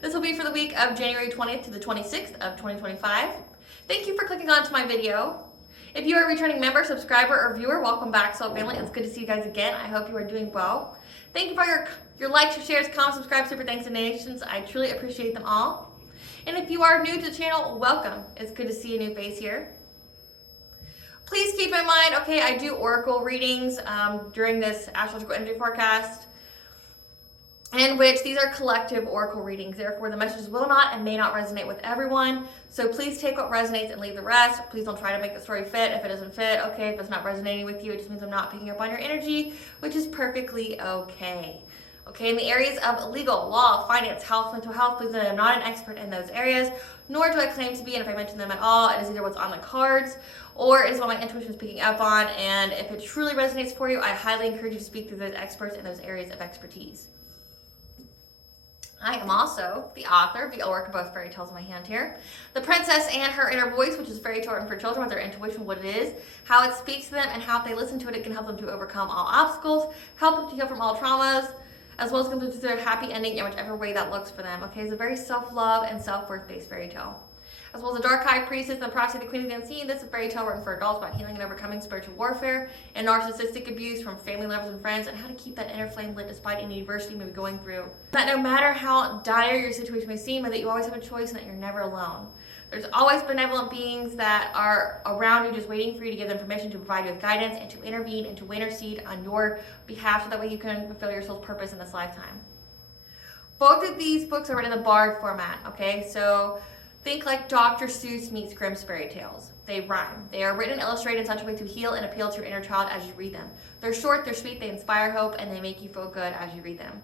This will be for the week of January 20th to the 26th of 2025. Thank you for clicking on to my video. If you are a returning member, subscriber, or viewer, welcome back, Soul Family. It's good to see you guys again. I hope you are doing well. Thank you for your likes, your shares, comments, subscribes, super thanks, and donations. I truly appreciate them all. And if you are new to the channel, welcome. It's good to see a new face here. Please keep in mind, okay, I do oracle readings during this astrological energy forecast, in which these are collective oracle readings. Therefore, the messages will not and may not resonate with everyone. So please take what resonates and leave the rest. Please don't try to make the story fit. If it doesn't fit, okay, if it's not resonating with you, it just means I'm not picking up on your energy, which is perfectly okay. Okay, in the areas of legal, law, finance, health, mental health, please know that I'm not an expert in those areas, nor do I claim to be, and if I mention them at all, it is either what's on the cards or it is what my intuition is picking up on, and if it truly resonates for you, I highly encourage you to speak to those experts in those areas of expertise. I am also the author of the Oracle both fairy tales in my hand here. The Princess and Her Inner Voice, which is fairy tale written for children with their intuition, what it is, how it speaks to them, and how if they listen to it, it can help them to overcome all obstacles, help them to heal from all traumas, as well as come to their happy ending in whichever way that looks for them. Okay, it's a very self-love and self-worth based fairy tale. As well as the Dark High Priestess and the Proxy, the Queen of the Unseen. This is a fairy tale written for adults about healing and overcoming spiritual warfare and narcissistic abuse from family lovers and friends, and how to keep that inner flame lit despite any adversity you may be going through. That no matter how dire your situation may seem, that you always have a choice and that you're never alone. There's always benevolent beings that are around you just waiting for you to give them permission to provide you with guidance and to intervene and to intercede on your behalf so that way you can fulfill your soul's purpose in this lifetime. Both of these books are written in the Bard format, okay? So think like Dr. Seuss meets Grimm's fairy tales. They rhyme. They are written and illustrated in such a way to heal and appeal to your inner child as you read them. They're short, they're sweet, they inspire hope, and they make you feel good as you read them.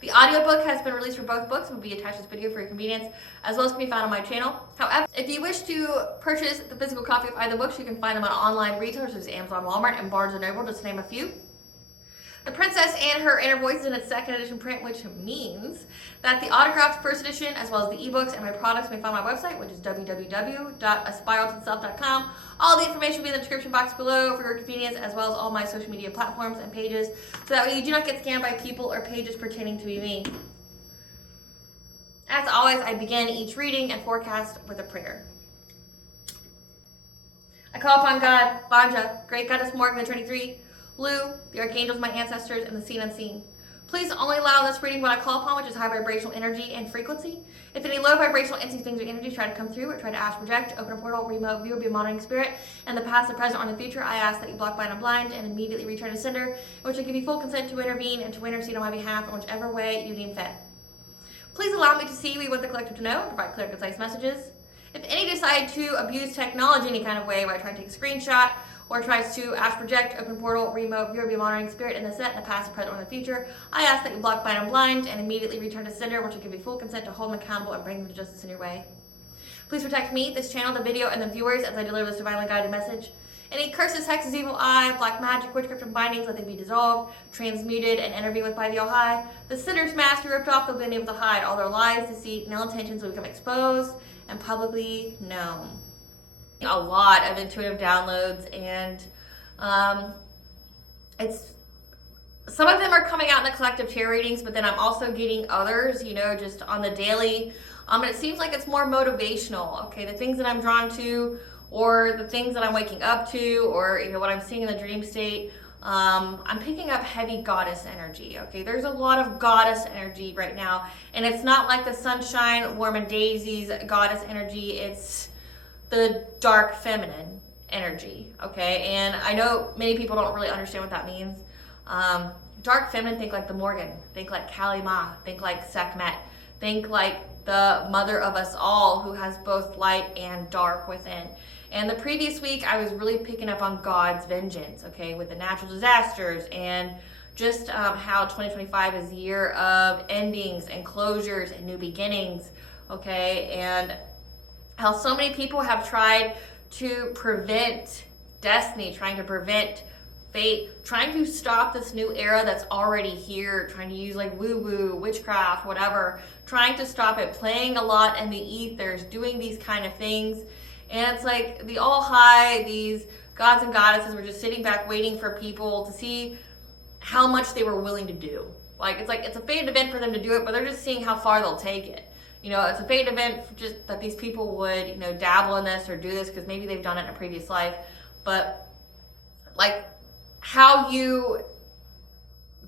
The audiobook has been released for both books and will be attached to this video for your convenience, as well as can be found on my channel. However, if you wish to purchase the physical copy of either books, you can find them on online retailers such as Amazon, Walmart, and Barnes & Noble, just to name a few. The Princess and Her Inner Voice is in its second edition print, which means that the autographed first edition, as well as the ebooks and my products, may be found on my website, which is www.aspiraltotheself.com. All the information will be in the description box below for your convenience, as well as all my social media platforms and pages, so that way you do not get scammed by people or pages pretending to be me. As always, I begin each reading and forecast with a prayer. I call upon God, Banja, Great Goddess Morgan, the 23, Lu, the archangels, my ancestors, and the seen unseen. Please only allow this reading what I call upon, which is high vibrational energy and frequency. If any low vibrational entities, things, or energies try to come through or try to ask, project, open a portal, remote, view, or be a monitoring spirit, in the past, the present, or in the future, I ask that you block, bind, and blind, and immediately return to sender, which will give you full consent to intervene and to intercede on my behalf in whichever way you deem fit. Please allow me to see you want the collective to know, provide clear, concise messages. If any decide to abuse technology any kind of way by trying to take a screenshot, or tries to ask, project, open portal, remote, view, or be a monitoring spirit in the set, in the past, the present, or in the future, I ask that you block, bind, and blind, and immediately return to sender, which will give you full consent to hold them accountable and bring them to justice in your way. Please protect me, this channel, the video, and the viewers as I deliver this divinely guided message. Any curses, hexes, evil eye, black magic, witchcraft, and bindings, let they be dissolved, transmuted, and intervened with by the All-High. The sinner's mask be ripped off, they'll be unable to hide. All their lies, deceit, and ill intentions will become exposed and publicly known. A lot of intuitive downloads, and it's some of them are coming out in the collective tarot readings, but then I'm also getting others, you know, just on the daily. And it seems like it's more motivational. Okay, the things that I'm drawn to, or the things that I'm waking up to, or you know what I'm seeing in the dream state. I'm picking up heavy goddess energy. Okay, there's a lot of goddess energy right now, and it's not like the sunshine, warm and daisies goddess energy. It's the dark feminine energy, okay? And I know many people don't really understand what that means. Dark feminine, think like the Morgan, think like Kali Ma, think like Sekhmet, think like the mother of us all who has both light and dark within. And the previous week, I was really picking up on God's vengeance, okay, with the natural disasters and just how 2025 is the year of endings and closures and new beginnings, okay? And how so many people have tried to prevent destiny, trying to prevent fate, trying to stop this new era that's already here, trying to use like woo-woo, witchcraft, whatever, trying to stop it, playing a lot in the ethers, doing these kind of things. And it's like the All-High, these gods and goddesses were just sitting back waiting for people to see how much they were willing to do. Like it's a fated event for them to do it, but they're just seeing how far they'll take it. You know, it's a fate event just that these people would, you know, dabble in this or do this because maybe they've done it in a previous life. But like how you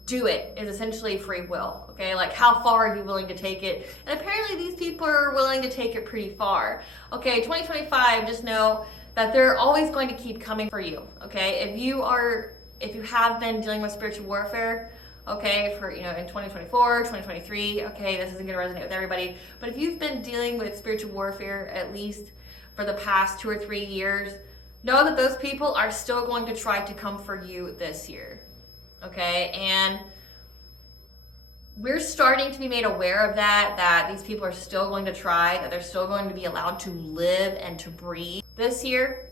do it is essentially free will, okay? Like how far are you willing to take it? And apparently these people are willing to take it pretty far. Okay, 2025, just know that they're always going to keep coming for you, okay? If you have been dealing with spiritual warfare, okay, for, you know, in 2024, 2023, okay, this isn't gonna resonate with everybody, but if you've been dealing with spiritual warfare at least for the past 2 or 3 years, know that those people are still going to try to come for you this year, okay? And we're starting to be made aware of that these people are still going to try, that they're still going to be allowed to live and to breathe this year.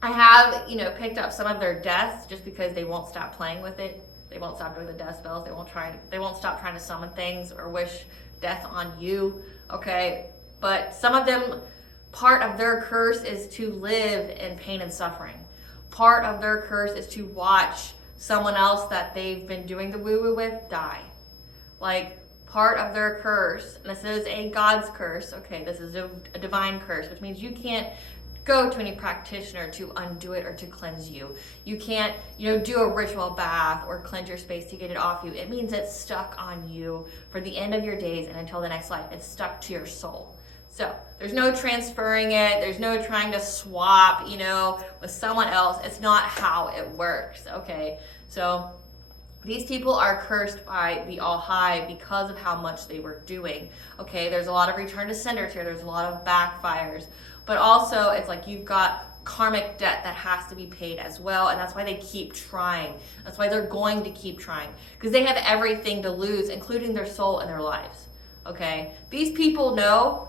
I have, you know, picked up some of their deaths just because they won't stop playing with it. They won't stop doing the death spells. They won't stop trying to summon things or wish death on you, okay? But some of them, part of their curse is to live in pain and suffering. Part of their curse is to watch someone else that they've been doing the woo-woo with die. Like, part of their curse, and this is a God's curse, okay, this is a divine curse, which means you can't go to any practitioner to undo it or to cleanse you. You can't, you know, do a ritual bath or cleanse your space to get it off you. It means it's stuck on you for the end of your days and until the next life. It's stuck to your soul. So there's no transferring it. There's no trying to swap, you know, with someone else. It's not how it works, okay? So these people are cursed by the All High because of how much they were doing, okay? There's a lot of return to senders here. There's a lot of backfires. But also, it's like you've got karmic debt that has to be paid as well, and that's why they keep trying. That's why they're going to keep trying, because they have everything to lose, including their soul and their lives, okay? These people know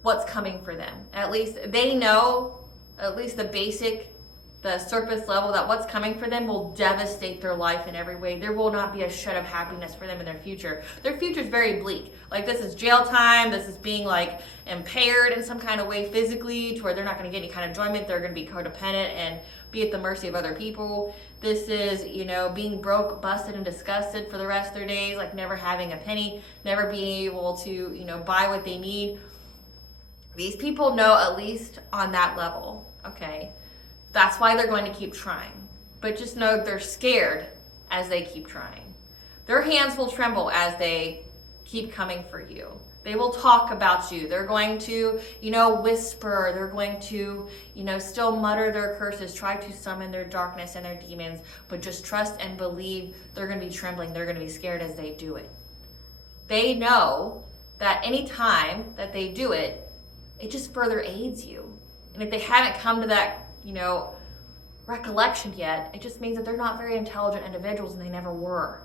what's coming for them. At least they know, at least the basic, the surface level, that what's coming for them will devastate their life in every way. There will not be a shred of happiness for them in their future. Their future is very bleak. Like, this is jail time. This is being like impaired in some kind of way physically to where they're not going to get any kind of enjoyment. They're going to be codependent and be at the mercy of other people. This is, you know, being broke, busted, and disgusted for the rest of their days, like never having a penny, never being able to, you know, buy what they need. These people know, at least on that level, okay? That's why they're going to keep trying. But just know they're scared as they keep trying. Their hands will tremble as they keep coming for you. They will talk about you. They're going to, you know, whisper. They're going to, you know, still mutter their curses, try to summon their darkness and their demons. But just trust and believe they're going to be trembling. They're going to be scared as they do it. They know that any time that they do it, it just further aids you. And if they haven't come to that, you know, recollection yet, it just means that they're not very intelligent individuals, and they never were.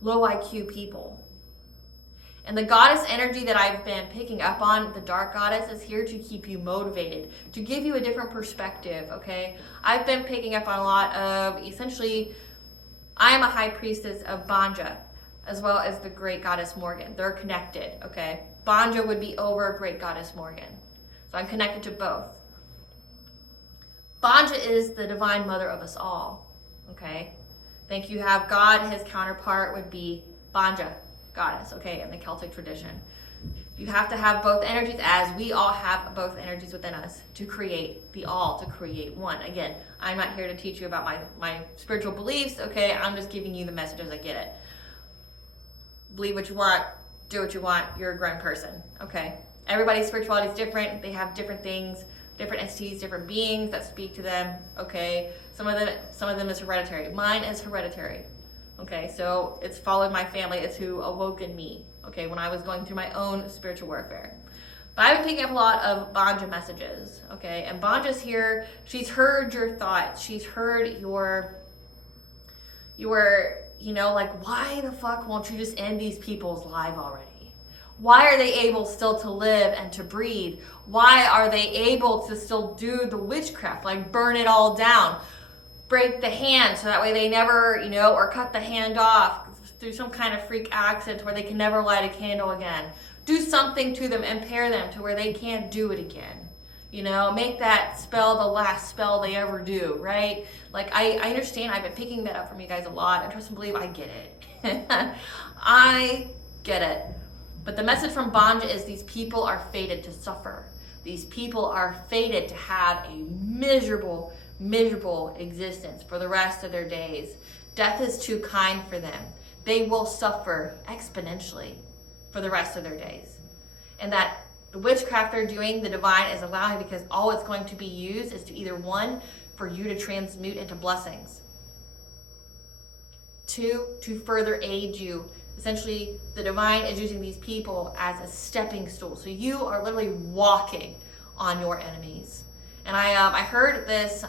Low IQ people. And the goddess energy that I've been picking up on, the dark goddess, is here to keep you motivated, to give you a different perspective, okay? I've been picking up on a lot of, essentially, I am a high priestess of Banja, as well as the great goddess Morgan. They're connected, okay? Banja would be over great goddess Morgan. So I'm connected to both. Banja is the divine mother of us all, okay? Think you have God, his counterpart would be Banja, goddess, okay, in the Celtic tradition. You have to have both energies, as we all have both energies within us, to create the all, to create one. Again, I'm not here to teach you about my spiritual beliefs, okay? I'm just giving you the message as I get it. Believe what you want, do what you want, you're a grown person, okay? Everybody's spirituality is different. They have different things, different entities, different beings that speak to them, okay? Some of them is hereditary. Mine is hereditary, okay? So it's followed my family. It's who awoke in me, okay, when I was going through my own spiritual warfare. But I've been picking up a lot of Banja messages, okay? And Banja's here. She's heard your thoughts. She's heard your, you know, like, why the fuck won't you just end these people's lives already? Why are they able still to live and to breathe? Why are they able to still do the witchcraft, like burn it all down, break the hand so that way they never, you know, or cut the hand off through some kind of freak accident where they can never light a candle again. Do something to them, impair them to where they can't do it again. You know, make that spell the last spell they ever do, right? Like, I understand. I've been picking that up from you guys a lot. And trust and believe, I get it. I get it. But the message from Banja is these people are fated to suffer. These people are fated to have a miserable, miserable existence for the rest of their days. Death is too kind for them. They will suffer exponentially for the rest of their days. And that the witchcraft they're doing, the divine is allowing, because all it's going to be used is to either, one, for you to transmute into blessings. Two, to further aid you. Essentially, the divine is using these people as a stepping stool. So you are literally walking on your enemies. And I heard this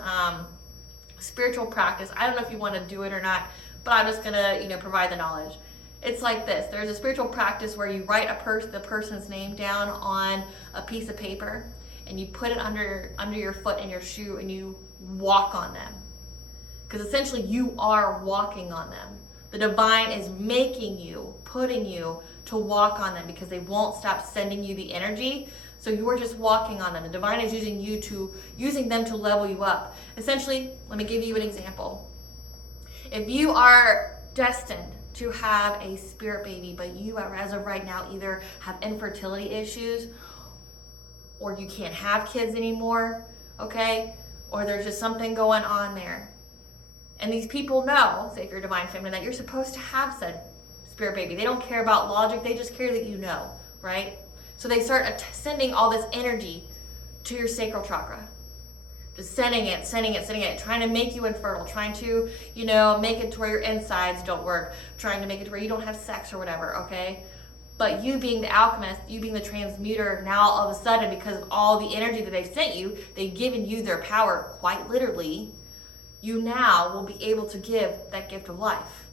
spiritual practice. I don't know if you want to do it or not, but I'm just gonna provide the knowledge. It's like this. There's a spiritual practice where you write the person's name down on a piece of paper, and you put it under your foot in your shoe, and you walk on them. Because essentially you are walking on them. The divine is making you, putting you to walk on them, because they won't stop sending you the energy. So you're just walking on them. The divine is using them to level you up. Essentially, let me give you an example. If you are destined to have a spirit baby, but you, as of right now, either have infertility issues, or you can't have kids anymore, okay? Or there's just something going on there. And these people know, say if you're divine feminine, that you're supposed to have said spirit baby. They don't care about logic, they just care that you know, right? So they start sending all this energy to your sacral chakra. Just sending it, trying to make you infertile, trying to, make it to where your insides don't work, trying to make it to where you don't have sex or whatever, okay? But you being the alchemist, you being the transmuter, now all of a sudden, because of all the energy that they've sent you, they've given you their power, quite literally, you now will be able to give that gift of life.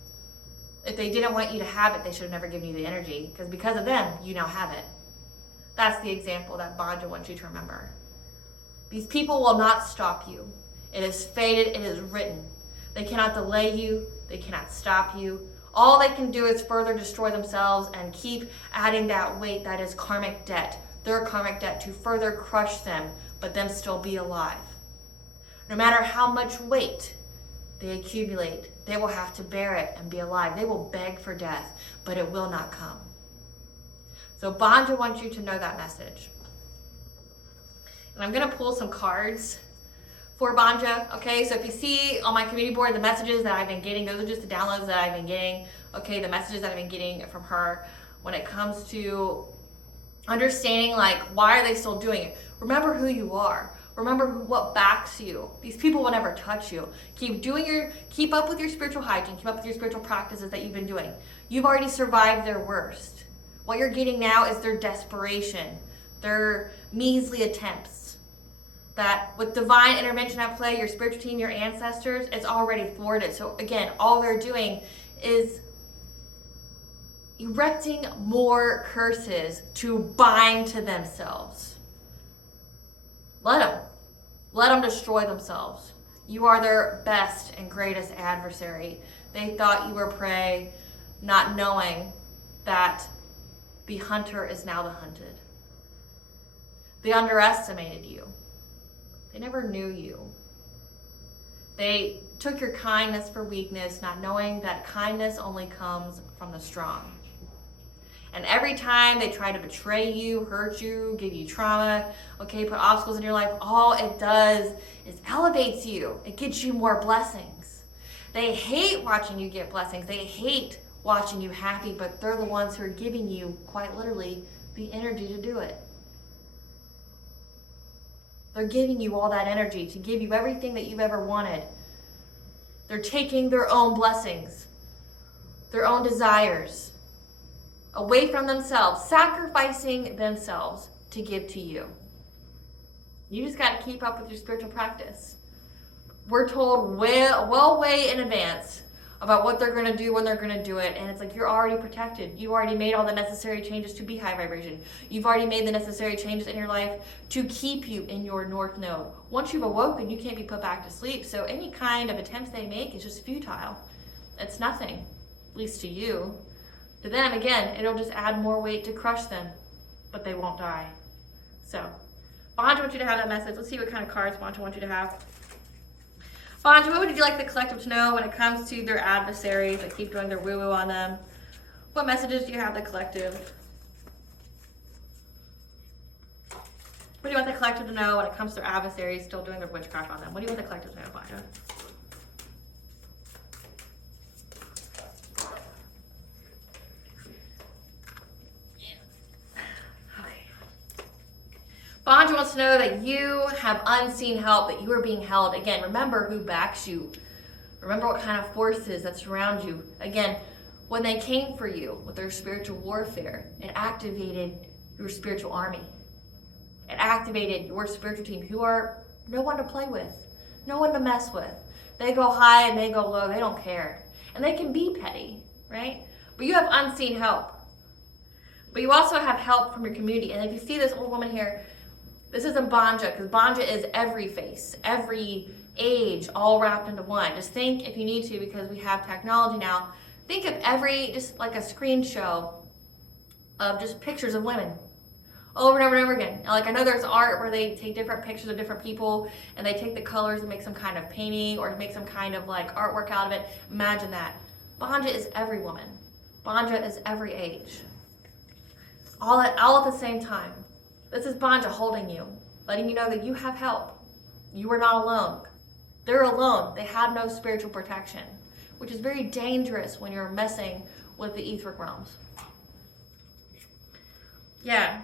If they didn't want you to have it, they should have never given you the energy, because of them, you now have it. That's the example that Banja wants you to remember. These people will not stop you. It is fated, it is written. They cannot delay you, they cannot stop you. All they can do is further destroy themselves and keep adding that weight that is karmic debt, their karmic debt, to further crush them, but them still be alive. No matter how much weight they accumulate, they will have to bear it and be alive. They will beg for death, but it will not come. So Banja wants you to know that message. And I'm going to pull some cards for Banja, okay? So if you see on my community board the messages that I've been getting, those are just the downloads that I've been getting, okay? The messages that I've been getting from her when it comes to understanding, like, why are they still doing it? Remember who you are. Remember what backs you. These people will never touch you. Keep up with your spiritual hygiene. Keep up with your spiritual practices that you've been doing. You've already survived their worst. What you're getting now is their desperation, their measly attempts. That with divine intervention at play, your spiritual team, your ancestors, it's already thwarted. So again, all they're doing is erecting more curses to bind to themselves. Let them destroy themselves. You are their best and greatest adversary. They thought you were prey, not knowing that the hunter is now the hunted. They underestimated you. They never knew you. They took your kindness for weakness, not knowing that kindness only comes from the strong. And every time they try to betray you, hurt you, give you trauma, okay, put obstacles in your life, all it does is elevates you. It gets you more blessings. They hate watching you get blessings. They hate watching you happy, but they're the ones who are giving you, quite literally, the energy to do it. They're giving you all that energy to give you everything that you've ever wanted. They're taking their own blessings, their own desires, away from themselves, sacrificing themselves to give to you. You just got to keep up with your spiritual practice. We're told way in advance about what they're going to do, when they're going to do it, and it's like you're already protected. You already made all the necessary changes to be high vibration. You've already made the necessary changes in your life to keep you in your north node. Once you've awoken, you can't be put back to sleep, so any kind of attempts they make is just futile. It's nothing, at least to you. To them, again, it'll just add more weight to crush them, but they won't die. So, Banja wants you to have that message. Let's see what kind of cards Banja wants you to have. Banja, what would you like the collective to know when it comes to their adversaries that keep doing their woo-woo on them? What messages do you have the collective What do you want the collective to know when it comes to their adversaries still doing their witchcraft on them? What do you want the collective to know, Banja? Banja wants to know that you have unseen help, that you are being held. Again, remember who backs you. Remember what kind of forces that surround you. Again, when they came for you with their spiritual warfare, it activated your spiritual army. It activated your spiritual team, who are no one to play with, no one to mess with. They go high and they go low, they don't care. And they can be petty, right? But you have unseen help. But you also have help from your community. And if you see this old woman here, this isn't Banja, because Banja is every face, every age, all wrapped into one. Just think, if you need to, because we have technology now, think of every, just like a screen show of just pictures of women over and over and over again. Like, I know there's art where they take different pictures of different people and they take the colors and make some kind of painting or make some kind of like artwork out of it. Imagine that. Banja is every woman. Banja is every age. All at the same time. This is Banja holding you, letting you know that you have help. You are not alone. They're alone. They have no spiritual protection, which is very dangerous when you're messing with the etheric realms. Yeah,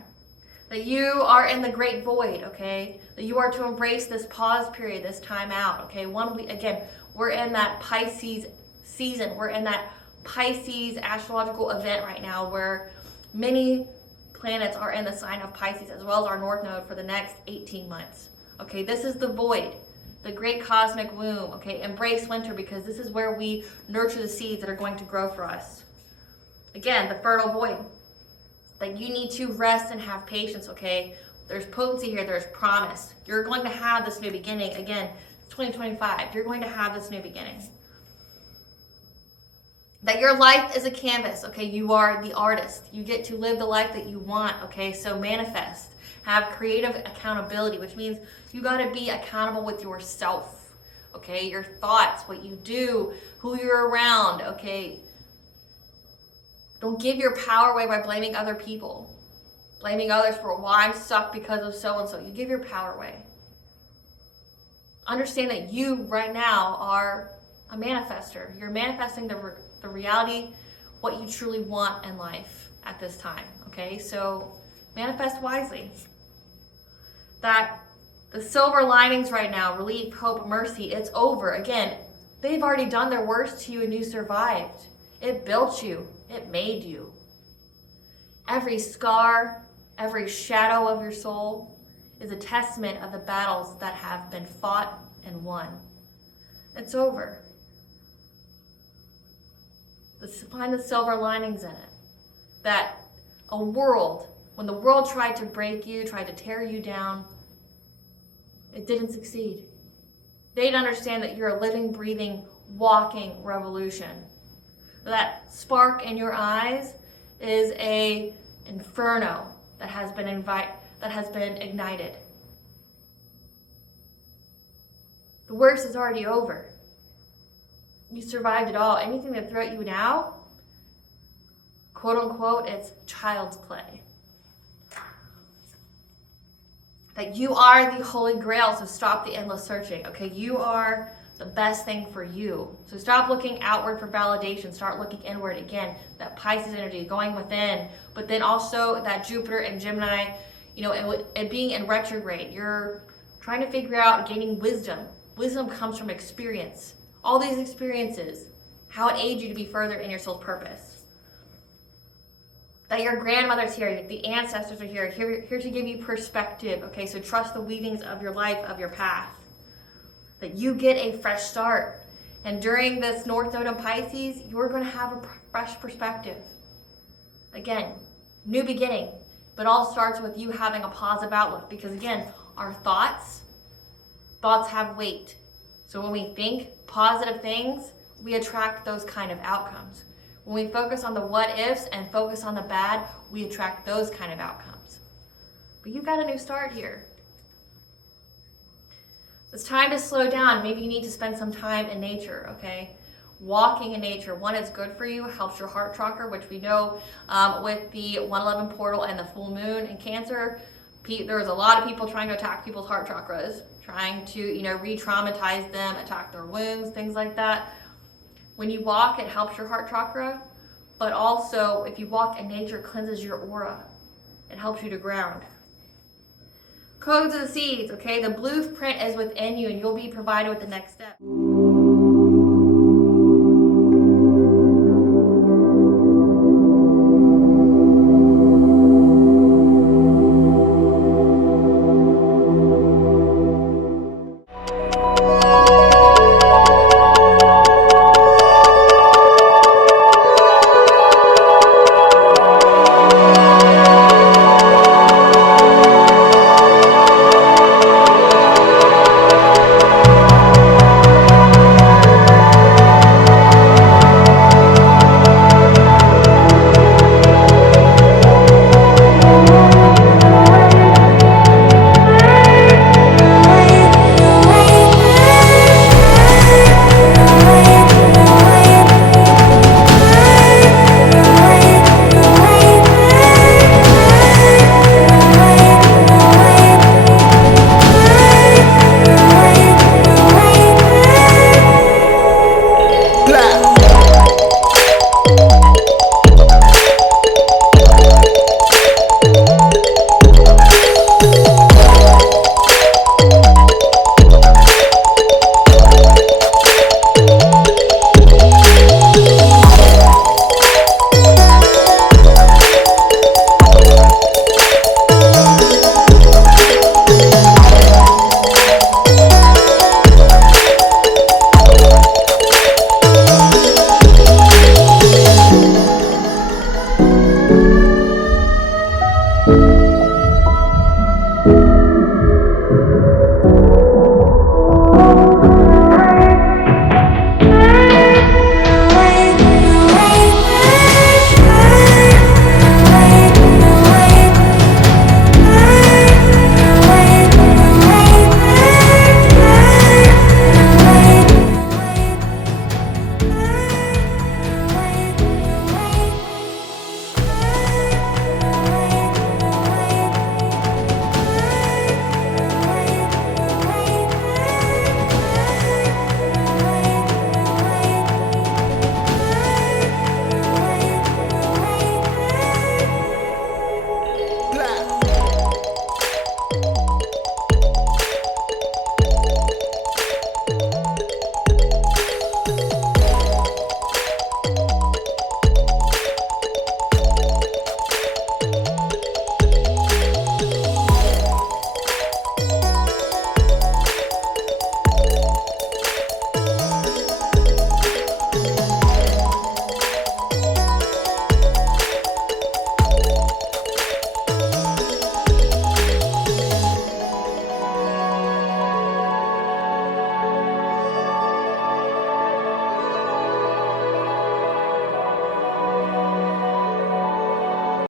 that you are in the great void, okay? That you are to embrace this pause period, this time out, okay? 1 week, again, we're in that Pisces season. We're in that Pisces astrological event right now where many planets are in the sign of Pisces, as well as our North Node for the next 18 months. Okay, this is the void, the great cosmic womb. Okay, embrace winter, because this is where we nurture the seeds that are going to grow for us. Again, the fertile void. That you need to rest and have patience, okay? There's potency here, there's promise. You're going to have this new beginning. Again, 2025, you're going to have this new beginning. That your life is a canvas, okay? You are the artist. You get to live the life that you want, okay? So manifest. Have creative accountability, which means you got to be accountable with yourself, okay? Your thoughts, what you do, who you're around, okay? Don't give your power away by blaming other people. Blaming others for why I'm stuck because of so-and-so. You give your power away. Understand that you right now are a manifester. You're manifesting the reality, what you truly want in life at this time, okay? So manifest wisely. That the silver linings right now, relief, hope, mercy, it's over. Again, they've already done their worst to you and you survived. It built you. It made you. Every scar, every shadow of your soul is a testament of the battles that have been fought and won. It's over. Find the silver linings in it. That a world, when the world tried to break you, tried to tear you down, it didn't succeed. They didn't understand that you're a living, breathing, walking revolution. That spark in your eyes is a inferno that has been ignited. The worst is already over. You survived it all. Anything that throw at you now, quote unquote, it's child's play. That you are the holy grail, so stop the endless searching. Okay, you are the best thing for you. So stop looking outward for validation. Start looking inward. Again, that Pisces energy going within, but then also that Jupiter and Gemini, and being in retrograde. You're trying to figure out gaining wisdom. Wisdom comes from experience. All these experiences, how it aids you to be further in your soul's purpose. That your grandmother's here, the ancestors are here to give you perspective. Okay, so trust the weavings of your life, of your path. That you get a fresh start. And during this North Node in Pisces, you're going to have a fresh perspective. Again, new beginning. But all starts with you having a positive outlook. Because again, our thoughts have weight. So when we think positive things, we attract those kind of outcomes. When we focus on the what ifs and focus on the bad, we attract those kind of outcomes. But you've got a new start here. It's time to slow down. Maybe you need to spend some time in nature, okay? Walking in nature. One, it's good for you, helps your heart chakra, which we know with the 111 portal and the full moon in Cancer, There was a lot of people trying to attack people's heart chakras, trying to, you know, re-traumatize them, attack their wounds, things like that. When you walk, it helps your heart chakra, but also if you walk in nature, it cleanses your aura. It helps you to ground. Codes of the seeds, okay? The blueprint is within you and you'll be provided with the next step.